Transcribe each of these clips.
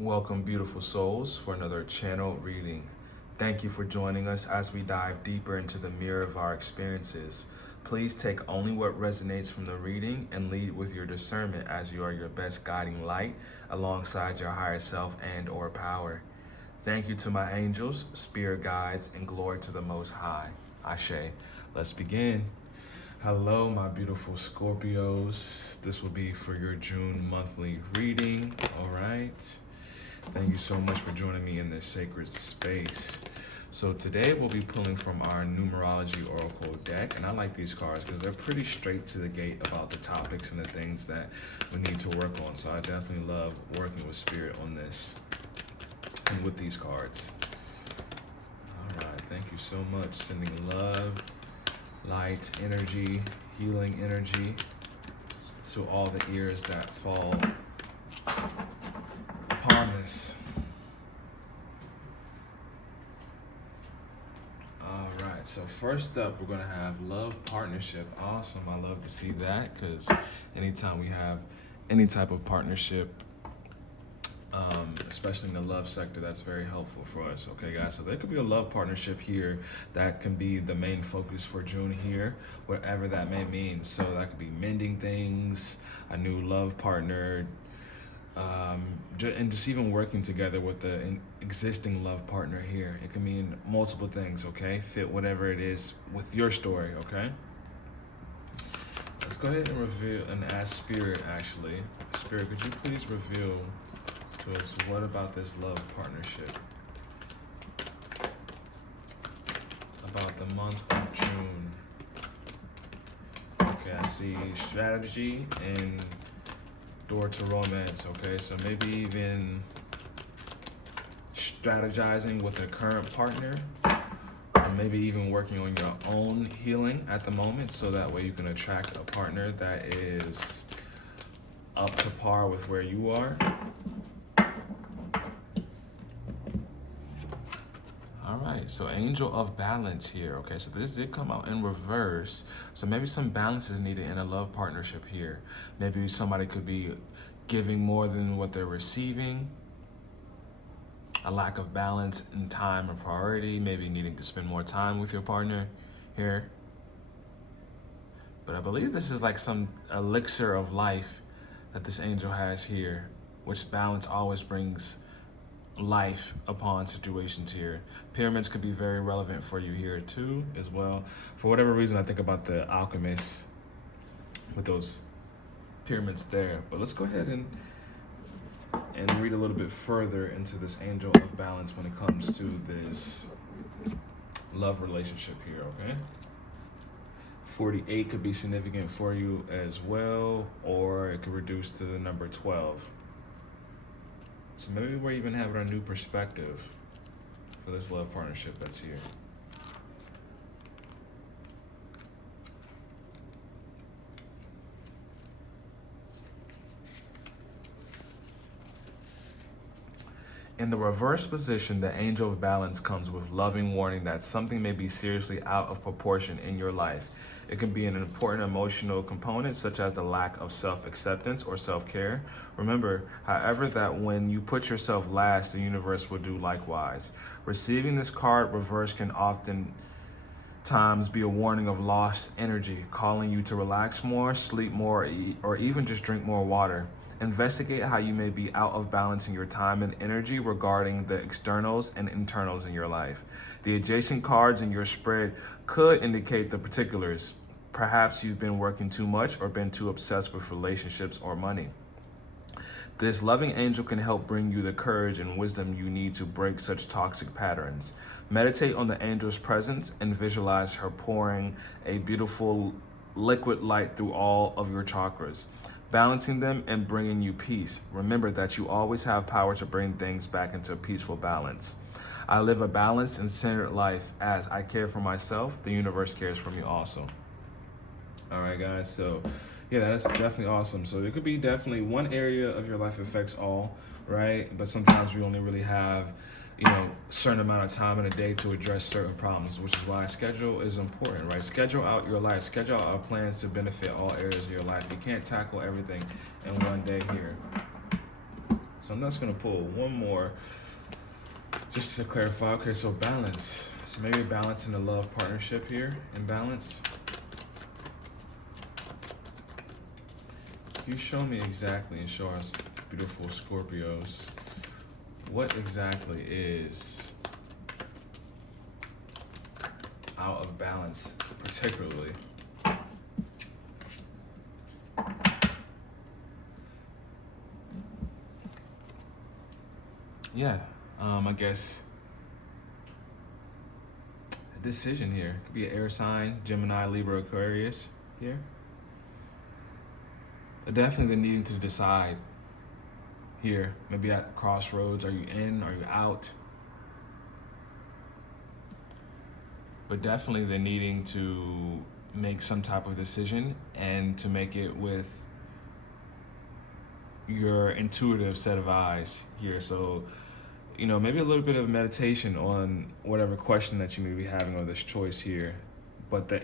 Welcome, beautiful souls, for another channel reading. Thank you for joining us as we dive deeper into the mirror of our experiences. Please take only what resonates from the reading and lead with your discernment, as you are your best guiding light alongside your higher self and/or power. Thank you to my angels, spirit guides, and glory to the Most High. Ashe. Let's begin. Hello, my beautiful Scorpios. This will be for your June monthly reading. All right. Thank you so much for joining me in this sacred space. So today we'll be pulling from our numerology oracle deck, and I like these cards because they're pretty straight to the gate about the topics and the things that we need to work on. So I definitely love working with spirit on this and with these cards. All right, thank you so much. Sending love, light, energy, healing energy to all the ears that fall upon us. All right, so first up, we're going to have love partnership. Awesome. I love to see that, because anytime we have any type of partnership, especially in the love sector, that's very helpful for us. Okay, guys, so there could be a love partnership here that can be the main focus for June here, whatever that may mean. So that could be mending things, a new love partner, and just even working together with the existing love partner here. It can mean multiple things, okay? Fit whatever it is with your story, okay? Let's go ahead and reveal and ask Spirit, actually. Spirit, could you please reveal to us what about this love partnership? About the month of June. Okay, I see strategy and door to romance, okay? So maybe even strategizing with a current partner, or maybe even working on your own healing at the moment, so that way you can attract a partner that is up to par with where you are. All right, so Angel of Balance here. Okay, so this did come out in reverse. So maybe some balance is needed in a love partnership here. Maybe somebody could be giving more than what they're receiving. A lack of balance in time and priority. Maybe needing to spend more time with your partner here. But I believe this is like some elixir of life that this angel has here, which balance always brings life upon situations here. Pyramids could be very relevant for you here too as well. For whatever reason, I think about the alchemists with those pyramids there. But let's go ahead and read a little bit further into this angel of balance when it comes to this love relationship here, okay? 48 could be significant for you as well, or it could reduce to the number 12. So maybe we're even having a new perspective for this love partnership that's here. In the reverse position, the angel of balance comes with loving warning that something may be seriously out of proportion in your life. It can be an important emotional component, such as the lack of self-acceptance or self-care. Remember, however, that when you put yourself last, the universe will do likewise. Receiving this card reverse can often times be a warning of lost energy, calling you to relax more, sleep more, or even just drink more water. Investigate how you may be out of balance in your time and energy regarding the externals and internals in your life. The adjacent cards in your spread could indicate the particulars. Perhaps you've been working too much or been too obsessed with relationships or money. This loving angel can help bring you the courage and wisdom you need to break such toxic patterns. Meditate on the angel's presence and visualize her pouring a beautiful liquid light through all of your chakras, balancing them and bringing you peace. Remember that you always have power to bring things back into peaceful balance. I live a balanced and centered life. As I care for myself, the universe cares for me also. All right, guys, so yeah, that's definitely awesome. So it could be definitely one area of your life affects all, right? But sometimes we only really have, a certain amount of time in a day to address certain problems, which is why schedule is important, right? Schedule out your life. Schedule out plans to benefit all areas of your life. You can't tackle everything in one day here. So So I'm just gonna pull one more just to clarify. Okay, so balance. So maybe balance in the love partnership here, imbalance. Can you show me exactly and show us beautiful Scorpios what exactly is out of balance, particularly? Yeah, I guess a decision here. Could be an air sign, Gemini, Libra, Aquarius here. But definitely the needing to decide here. Maybe at crossroads. Are you in? Are you out? But definitely the needing to make some type of decision and to make it with your intuitive set of eyes here. So, you know, maybe a little bit of meditation on whatever question that you may be having or this choice here. But the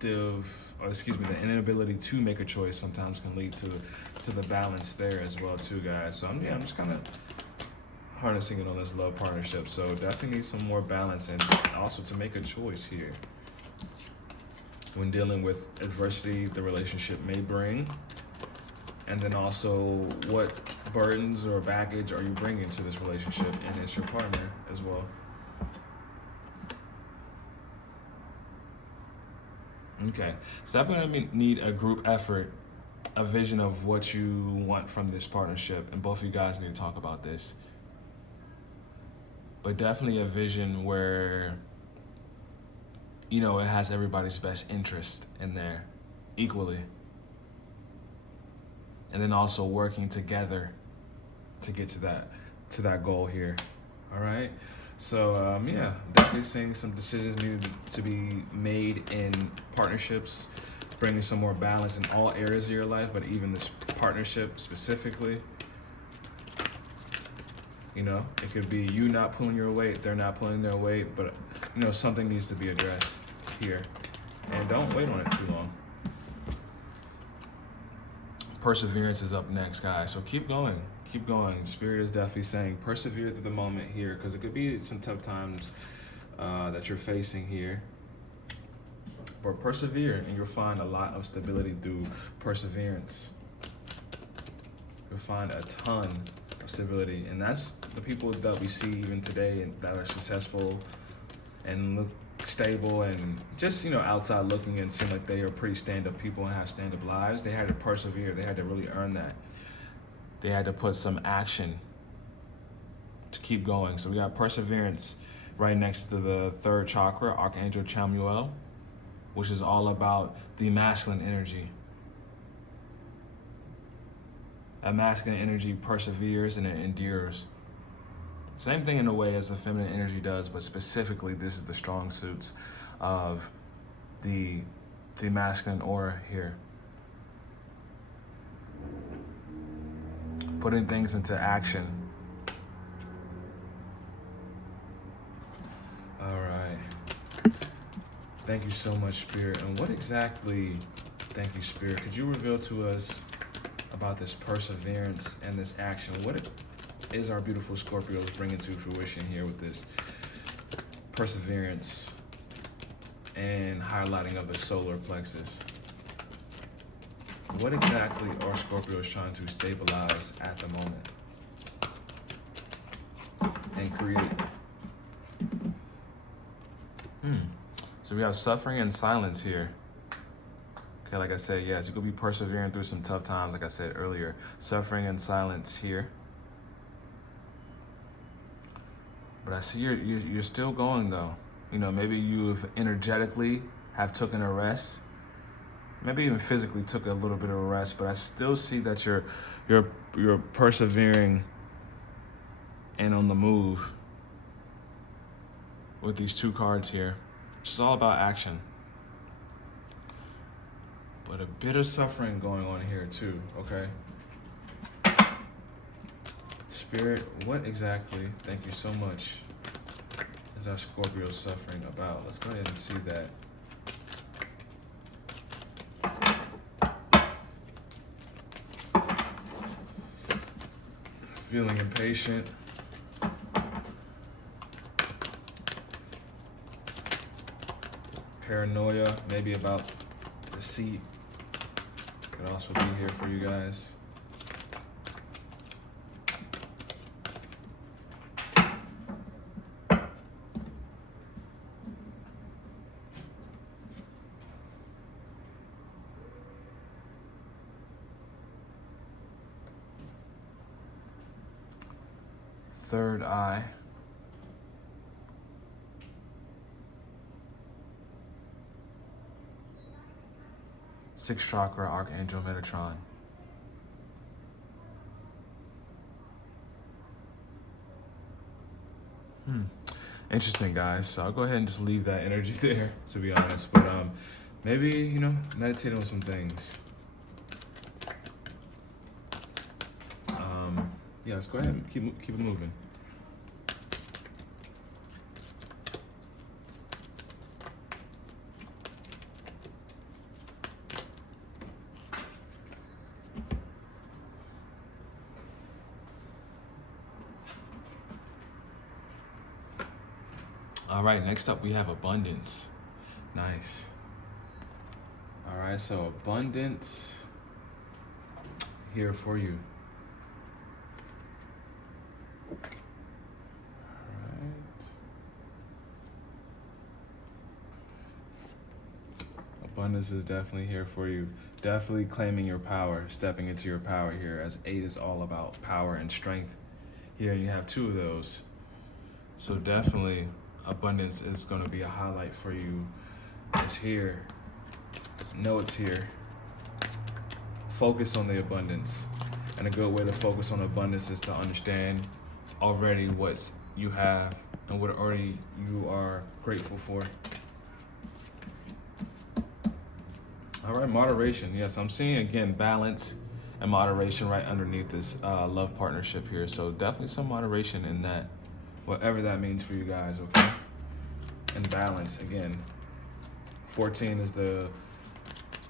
the inability to make a choice sometimes can lead to the balance there as well too, guys. So I'm just kind of harnessing it on this love partnership. So definitely need some more balance and also to make a choice here when dealing with adversity the relationship may bring. And then also what burdens or baggage are you bringing to this relationship, and it's your partner as well. Okay, so definitely gonna need a group effort, a vision of what you want from this partnership, and both of you guys need to talk about this. But definitely a vision where, you know, it has everybody's best interest in there equally. And then also working together to get to that goal here. All right. So definitely seeing some decisions needed to be made in partnerships, bringing some more balance in all areas of your life, but even this partnership specifically. You know, it could be you not pulling your weight, they're not pulling their weight, but you know, something needs to be addressed here. And don't wait on it too long. Perseverance is up next, guys. So keep going. Keep going. Spirit is definitely saying persevere through the moment here, because it could be some tough times that you're facing here. But persevere, and you'll find a lot of stability through perseverance. You'll find a ton of stability, and that's the people that we see even today and that are successful and look stable and just, you know, outside looking and seem like they are pretty stand-up people and have stand-up lives. They had to persevere. They had to really earn that. They had to put some action to keep going. So we got perseverance right next to the third chakra, Archangel Chamuel, which is all about the masculine energy. That masculine energy perseveres and it endures. Same thing in a way as the feminine energy does, but specifically this is the strong suits of the masculine aura here. Putting things into action. All right. Thank you so much, Spirit. And what exactly, thank you, Spirit, could you reveal to us about this perseverance and this action? What is our beautiful Scorpios bringing to fruition here with this perseverance and highlighting of the solar plexus? What exactly are Scorpios trying to stabilize at the moment and create? So we have suffering and silence here. Okay, like I said, yes, you could be persevering through some tough times, like I said earlier. Suffering and silence here. But I see you're still going though. You know, maybe you've energetically have taken a rest. Maybe even physically took a little bit of a rest, but I still see that you're persevering and on the move with these two cards here. It's all about action. But a bit of suffering going on here too, okay? Spirit, what exactly, thank you so much, is our Scorpio suffering about? Let's go ahead and see that. feeling impatient. Paranoia, maybe about deceit, could also be here for you guys. Third eye. Sixth chakra, Archangel Metatron. Interesting, guys. So I'll go ahead and just leave that energy there, to be honest. But maybe, you know, meditate on some things. Yeah, let's go ahead and keep it moving. All right, next up we have abundance. Nice. All right, so abundance here for you. Abundance is definitely here for you. Definitely claiming your power, stepping into your power here, as 8 is all about power and strength. Here you have 2 of those. So definitely abundance is going to be a highlight for you. It's here. Know it's here. Focus on the abundance. And a good way to focus on abundance is to understand already what you have and what already you are grateful for. All right, moderation. Yes, I'm seeing, again, balance and moderation right underneath this love partnership here. So definitely some moderation in that, whatever that means for you guys, okay? And balance, again. 14 is the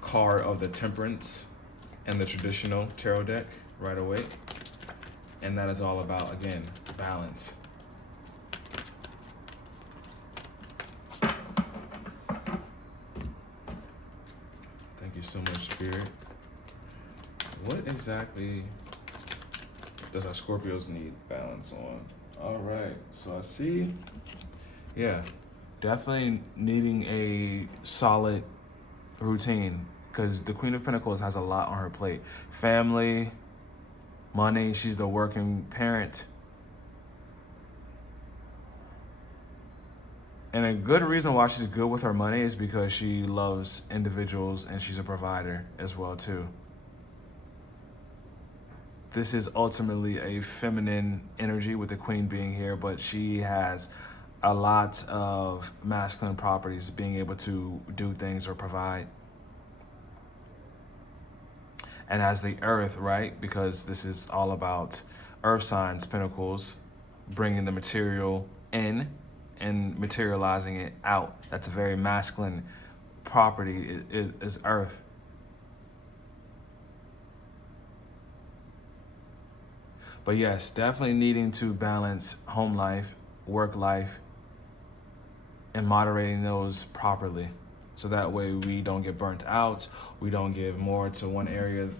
card of the Temperance and the traditional tarot deck right away. And that is all about, again, balance. Thank you so much, Spirit. What exactly does our Scorpios need balance on? All right, so I see, yeah, definitely needing a solid routine, because the Queen of Pentacles has a lot on her plate. Family, money, she's the working parent. And a good reason why she's good with her money is because she loves individuals and she's a provider as well too. This is ultimately a feminine energy with the Queen being here, but she has a lot of masculine properties, being able to do things or provide. And as the Earth, right, because this is all about Earth signs, Pentacles, bringing the material in and materializing it out. That's a very masculine property, is Earth. But yes, definitely needing to balance home life, work life, and moderating those properly. So that way we don't get burnt out, we don't give more to one area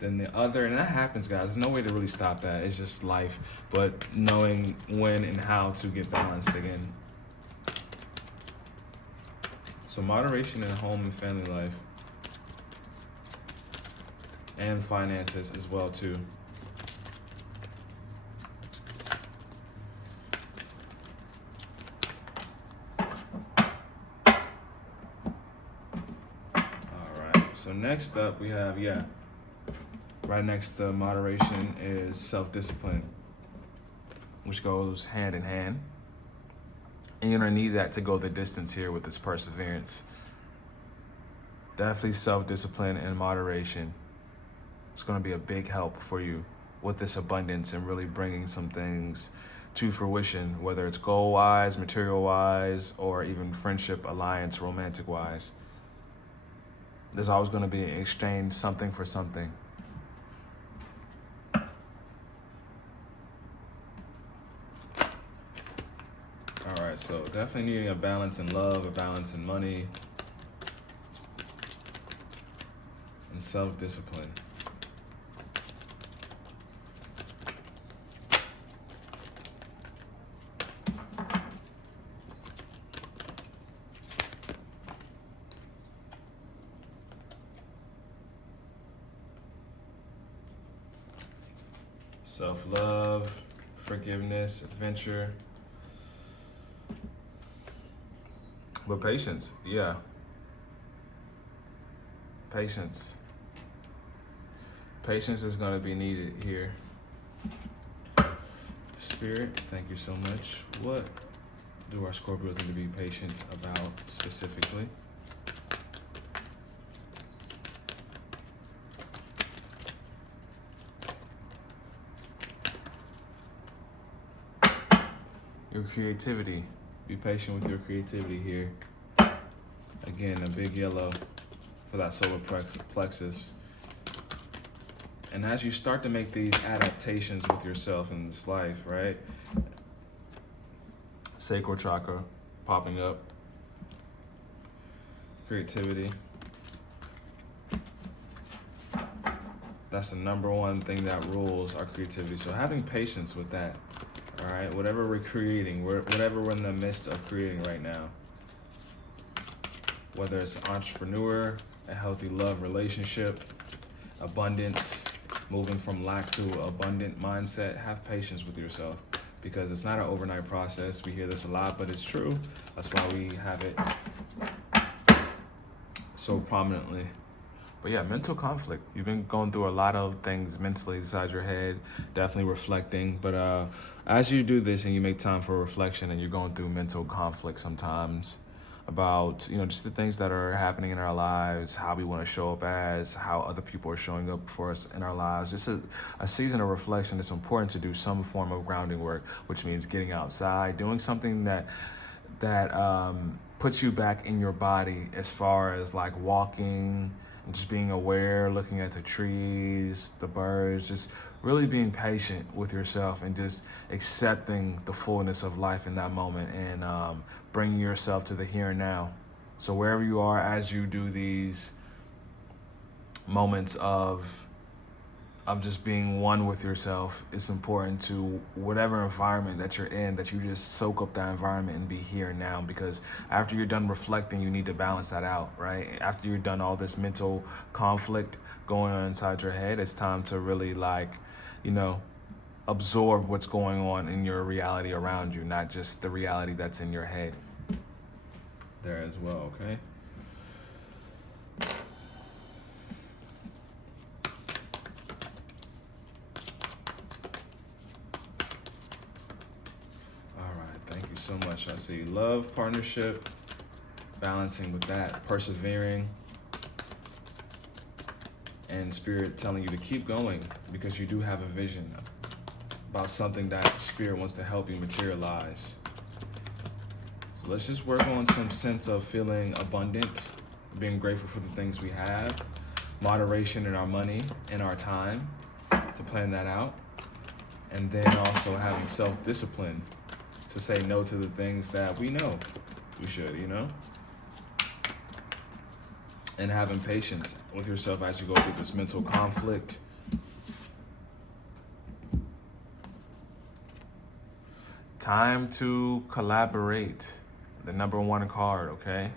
than the other. And that happens, guys. There's no way to really stop that. It's just life. But knowing when and how to get balanced again. So moderation in home and family life. And finances as well too. So next up we have, right next to moderation is self-discipline, which goes hand in hand. And you're gonna need that to go the distance here with this perseverance. Definitely self-discipline and moderation. It's gonna be a big help for you with this abundance and really bringing some things to fruition, whether it's goal-wise, material-wise, or even friendship, alliance, romantic-wise. There's always going to be an exchange, something for something. So definitely needing a balance in love, a balance in money, and self-discipline. Self-love, forgiveness, adventure. But patience, yeah. Patience. Patience is going to be needed here. Spirit, thank you so much. What do our Scorpios need to be patient about specifically? Your creativity. Be patient with your creativity here. Again, a big yellow for that solar plexus. And as you start to make these adaptations with yourself in this life, right? Sacral chakra popping up. Creativity. That's the number one thing that rules our creativity. So having patience with that. All right, whatever we're creating, whatever we're in the midst of creating right now, whether it's entrepreneur, a healthy love relationship, abundance, moving from lack to abundant mindset, have patience with yourself because it's not an overnight process. We hear this a lot, but it's true. That's why we have it so prominently. But yeah, mental conflict. You've been going through a lot of things mentally inside your head, definitely reflecting. But as you do this and you make time for reflection and you're going through mental conflict sometimes about, just the things that are happening in our lives, how we want to show up as, how other people are showing up for us in our lives. Just a season of reflection. It's important to do some form of grounding work, which means getting outside, doing something that puts you back in your body as far as like walking, and just being aware, looking at the trees, the birds, just really being patient with yourself and just accepting the fullness of life in that moment and bringing yourself to the here and now. So wherever you are, as you do these moments of just being one with yourself, it's important to whatever environment that you're in, that you just soak up that environment and be here and now, because after you're done reflecting, you need to balance that out, right? After you're done all this mental conflict going on inside your head, it's time to really absorb what's going on in your reality around you, not just the reality that's in your head. There as well, okay? So much. I see love, partnership, balancing with that, persevering, and spirit telling you to keep going because you do have a vision about something that spirit wants to help you materialize. So let's just work on some sense of feeling abundant, being grateful for the things we have, moderation in our money and our time to plan that out, and then also having self-discipline to say no to the things that we know we should, and having patience with yourself as you go through this mental conflict. Time to collaborate. The number one card, okay?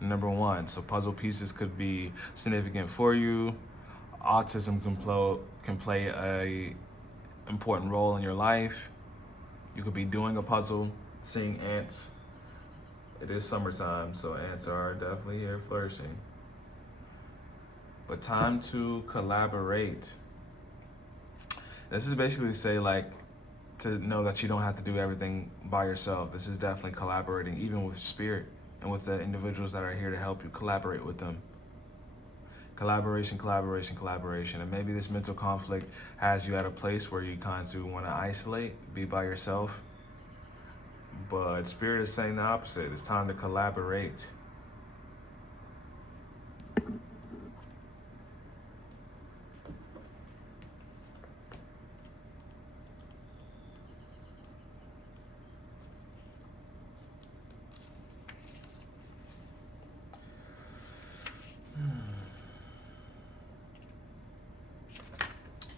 Number one. So puzzle pieces could be significant for you. Autism can play a important role in your life. You could be doing a puzzle, seeing ants. It is summertime, so ants are definitely here flourishing. But time to collaborate. This is basically to say, to know that you don't have to do everything by yourself. This is definitely collaborating, even with spirit and with the individuals that are here to help you. Collaborate with them. Collaboration, collaboration, collaboration. And maybe this mental conflict has you at a place where you kind of want to isolate, be by yourself. But spirit is saying the opposite. It's time to collaborate.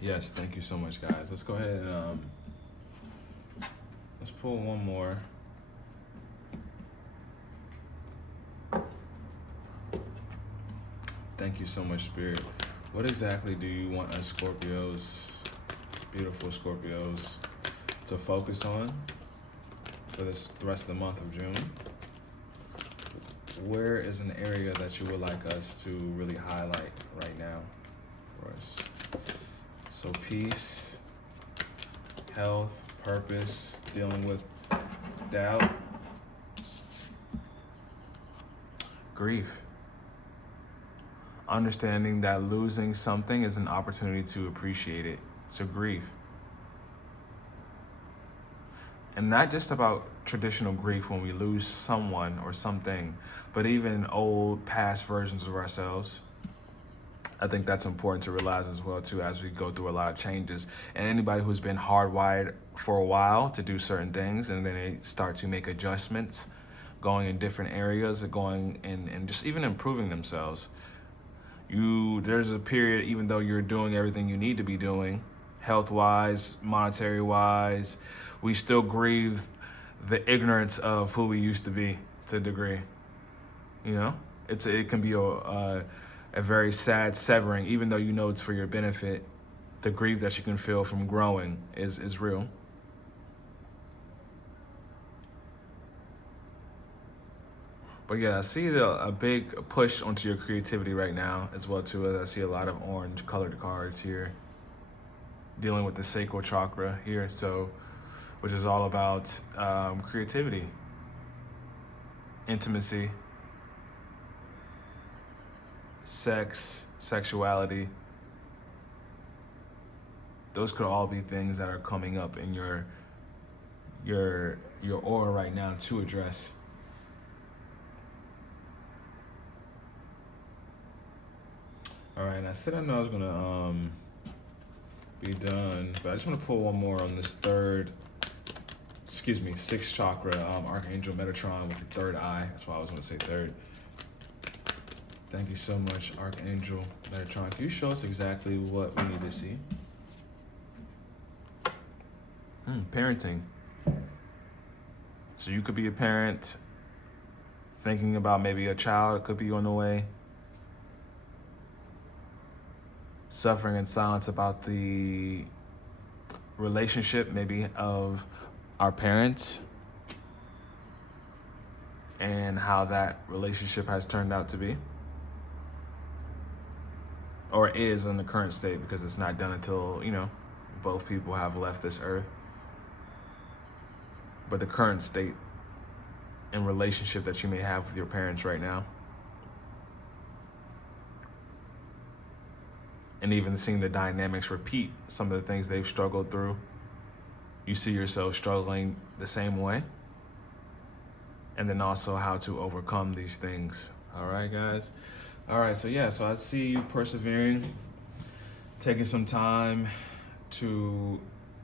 Yes, thank you so much, guys. Let's go ahead and let's pull one more. Thank you so much, Spirit. What exactly do you want us Scorpios, beautiful Scorpios, to focus on for the rest of the month of June? Where is an area that you would like us to really highlight right now for us? So peace, health, purpose, dealing with doubt, grief. Understanding that losing something is an opportunity to appreciate it. So grief. And not just about traditional grief when we lose someone or something, but even old past versions of ourselves. I think that's important to realize as well too, as we go through a lot of changes. And anybody who's been hardwired for a while to do certain things, and then they start to make adjustments, going in different areas, going in and just even improving themselves. There's a period, even though you're doing everything you need to be doing, health-wise, monetary-wise, we still grieve the ignorance of who we used to be to a degree. You know, it can be a very sad severing, even though you know it's for your benefit. The grief that you can feel from growing is real. But yeah, I see a big push onto your creativity right now as well too. I see a lot of orange colored cards here, dealing with the sacral chakra here, so which is all about creativity, intimacy, sex, sexuality. Those could all be things that are coming up in your aura right now to address. All right, and I said I know I was gonna be done, but I just want to pull one more on this sixth chakra, Archangel Metatron with the third eye. That's why I was gonna say third. Thank you so much, Archangel Metatron. Can you show us exactly what we need to see? Parenting. So you could be a parent thinking about maybe a child could be on the way. Suffering in silence about the relationship maybe of our parents and how that relationship has turned out to be, or is in the current state, because it's not done until, both people have left this earth. But the current state and relationship that you may have with your parents right now. And even seeing the dynamics repeat some of the things they've struggled through. You see yourself struggling the same way. And then also how to overcome these things. All right, guys? All right, so I see you persevering, taking some time to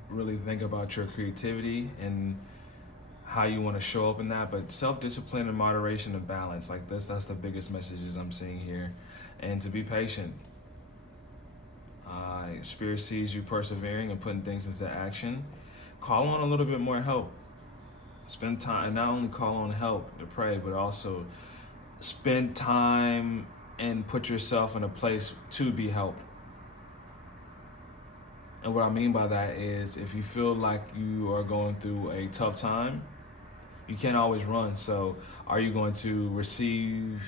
really think about your creativity and how you want to show up in that. But self-discipline and moderation and balance, like that's the biggest messages I'm seeing here. And to be patient. Spirit sees you persevering and putting things into action. Call on a little bit more help. Spend time, and not only call on help to pray, but also spend time and put yourself in a place to be helped. And what I mean by that is, if you feel like you are going through a tough time, you can't always run. So are you going to receive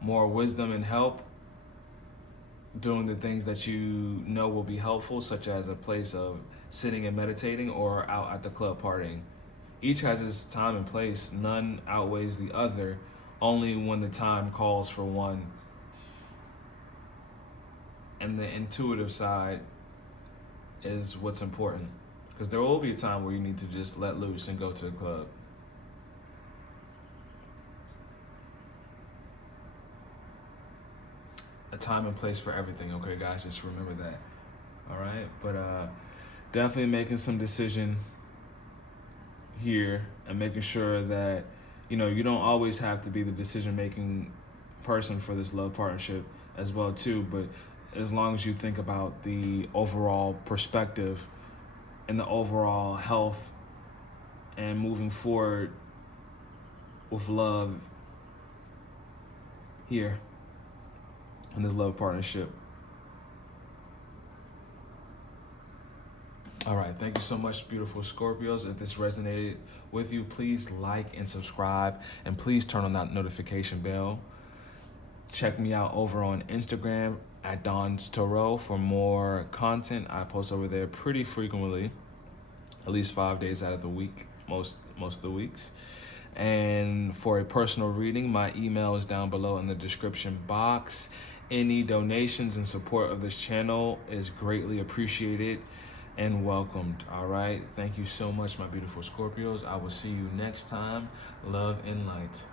more wisdom and help doing the things that you know will be helpful, such as a place of sitting and meditating, or out at the club partying? Each has its time and place. None outweighs the other, only when the time calls for one. And the intuitive side is what's important, because there will be a time where you need to just let loose and go to the club. A time and place for everything, okay, guys? Just remember that. All right, but definitely making some decision here and making sure that you don't always have to be the decision-making person for this love partnership as well too, but as long as you think about the overall perspective and the overall health and moving forward with love here in this love partnership. All right, thank you so much, beautiful Scorpios. If this resonated with you, please like and subscribe, and please turn on that notification bell. Check me out over on Instagram at Donstarot for more content. I post over there pretty frequently, at least 5 days out of the week, most of the weeks. And for a personal reading, my email is down below in the description box. Any donations and support of this channel is greatly appreciated and welcomed. All right, thank you so much, my beautiful Scorpios. I will see you next time. Love and light.